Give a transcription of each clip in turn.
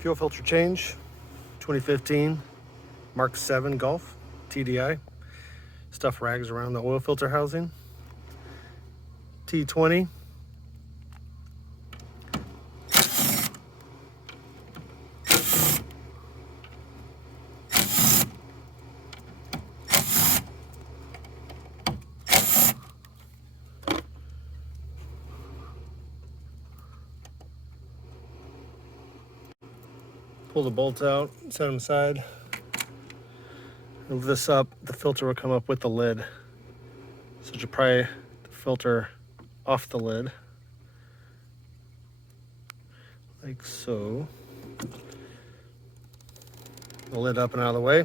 Fuel filter change, 2015 Mark 7 Golf TDI. Stuff rags around the oil filter housing. T20. Pull the bolts out, set them aside. Move this up, the filter will come up with the lid. So you pry the filter off the lid, like so. The lid up and out of the way.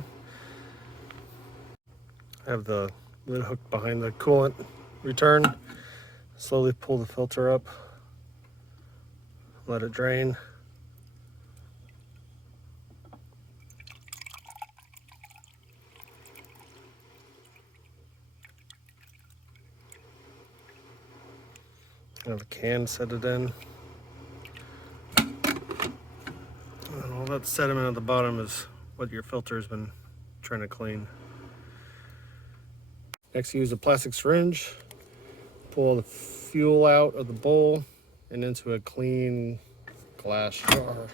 I have the lid hooked behind the coolant return. Slowly pull the filter up, let it drain. I have a can, set it in. And all that sediment at the bottom is what your filter has been trying to clean. Next, use a plastic syringe. Pull the fuel out of the bowl and into a clean glass jar.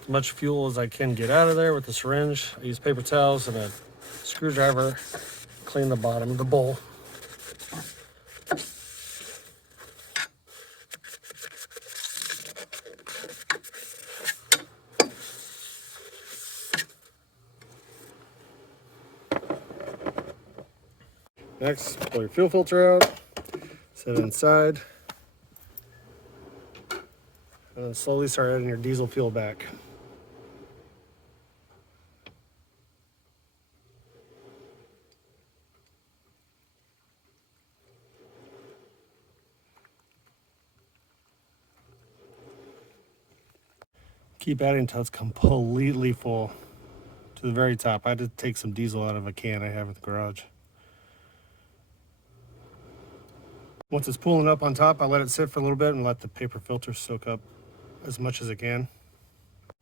As much fuel as I can get out of there with the syringe. I use paper towels and a screwdriver, clean the bottom of the bowl. Next, pull your fuel filter out, set it inside, and then slowly start adding your diesel fuel back. Keep adding until it's completely full to the very top. I had to take some diesel out of a can I have in the garage. Once it's pooling up on top, I let it sit for a little bit and let the paper filter soak up as much as it can.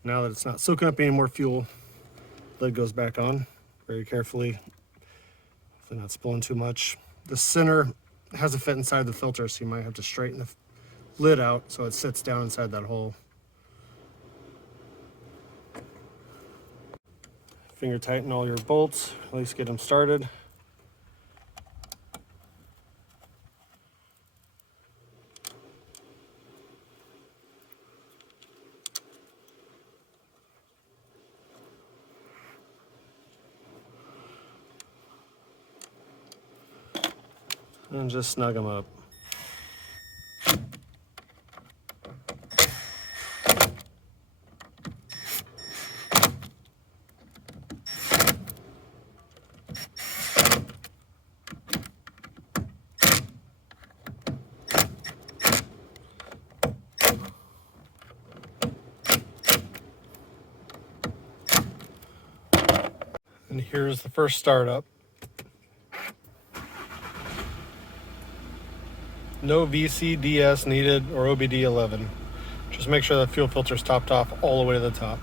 Now that it's not soaking up any more fuel, lid goes back on very carefully. Hopefully not spilling too much. The center has a fit inside the filter, so you might have to straighten the lid out so it sits down inside that hole. Finger tighten all your bolts, at least get them started. And just snug them up. And here's the first startup. No VCDS needed or OBD11. Just make sure that fuel filter is topped off all the way to the top.